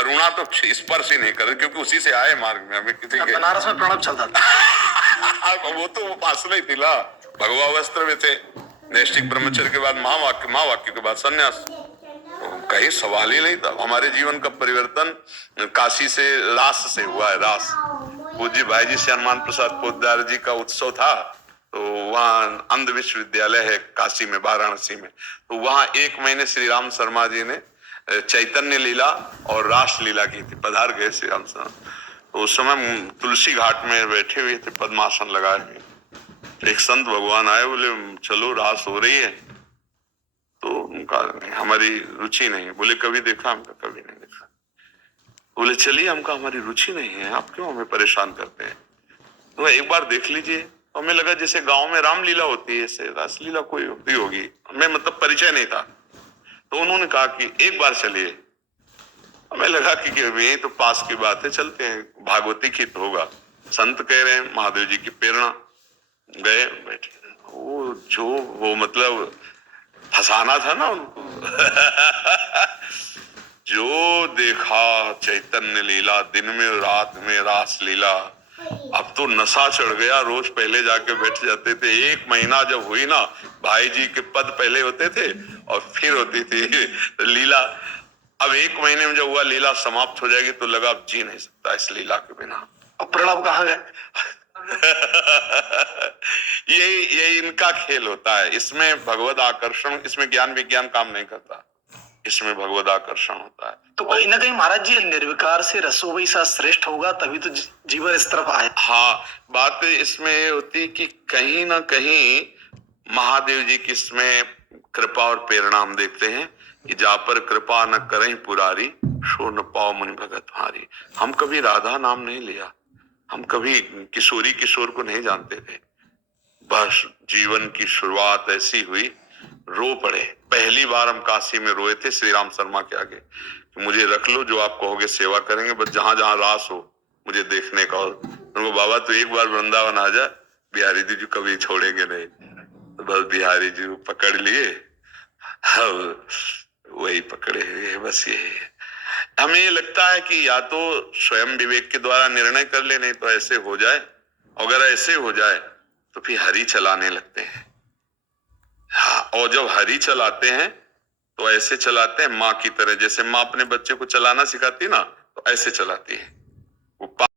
करुणा तो स्पर्श ही नहीं कर, क्योंकि उसी से आए मार्ग में। हमें किसी के बनारस में प्रणब चलता था। वो तो उपासना ही थी ना, भगवा वस्त्र में थे। नैष्ठिक ब्रह्मचर्य के बाद महावाक्य के बाद सन्यास, तो कहीं सवाल ही नहीं था। हमारे जीवन का परिवर्तन काशी से, रास से हुआ है। रास पूज्य भाई जी से हनुमान प्रसाद पोद्दार जी का उत्सव था, तो वहाँ अंध विश्वविद्यालय है काशी में, वाराणसी में, तो वहाँ 1 महीने श्री राम शर्मा जी ने चैतन्य लीला और रास लीला की थी। पधार गए श्री राम शर्मा, तो उस समय तुलसी घाट में बैठे हुए थे, पद्मासन लगाए हुए। एक संत भगवान आए, बोले चलो रास हो रही है। तो उनका हमारी रुचि नहीं। बोले कभी देखा? हमका कभी नहीं देखा। बोले चलिए, हमका हमारी रुचि नहीं है, आप क्यों हमें परेशान करते हैं? तो एक बार देख लीजिए। तो हमें लगा जैसे गांव में रामलीला होती है, ऐसे रासलीला कोई होती होगी। हमें मतलब परिचय नहीं था। तो उन्होंने कहा कि एक बार चलिए। हमें लगा कि यही तो पास की बात है, चलते हैं, भागवती गीत होगा, संत कह रहे हैं, महादेव जी की प्रेरणा। गए, बैठे। वो मतलब फंसाना था ना उनको। जो देखा चैतन्य लीला, दिन में रात में रास लीला, अब तो नशा चढ़ गया। रोज पहले जाके बैठ जाते थे। 1 महीना जब हुई ना, भाई जी के पद पहले होते थे और फिर होती थी लीला। अब 1 महीने में जब हुआ लीला समाप्त हो जाएगी, तो लगा अब जी नहीं सकता इस लीला के बिना। अब प्रणब कहाँ गए? यही इनका खेल होता है। इसमें भगवत आकर्षण, इसमें ज्ञान विज्ञान काम नहीं करता, इसमें भगवत आकर्षण होता है। तो कहीं ना कहीं महाराज जी निर्विकार से रसोई सा श्रेष्ठ होगा, तभी तो जीवन इस तरफ आए। हाँ, बात इसमें ये होती कि कहीं ना कहीं महादेव जी की इसमें कृपा और प्रेरणा हम देखते हैं कि जा पर कृपा न करें पुरारी, सो न पाओ मुनि भगत हारी। हम कभी राधा नाम नहीं लिया, हम कभी किशोर को नहीं जानते थे। बस जीवन की शुरुआत ऐसी हुई, रो पड़े। पहली बार हम काशी में रोए थे श्री राम शर्मा के आगे, मुझे रख लो, जो आप कहोगे सेवा करेंगे, बस जहां जहां रास हो मुझे देखने का। उनको बाबा तो एक बार वृंदावन आ जा, बिहारी जी कभी छोड़ेंगे नहीं। तो बस बिहारी जी पकड़ लिए, वही पकड़े हुए, बस यही। हमें ये लगता है कि या तो स्वयं विवेक के द्वारा निर्णय कर ले, नहीं तो ऐसे हो जाए। अगर ऐसे हो जाए तो फिर हरि चलाने लगते हैं। हाँ, और जब हरि चलाते हैं तो ऐसे चलाते हैं माँ की तरह। जैसे माँ अपने बच्चे को चलाना सिखाती है ना, तो ऐसे चलाती है। वो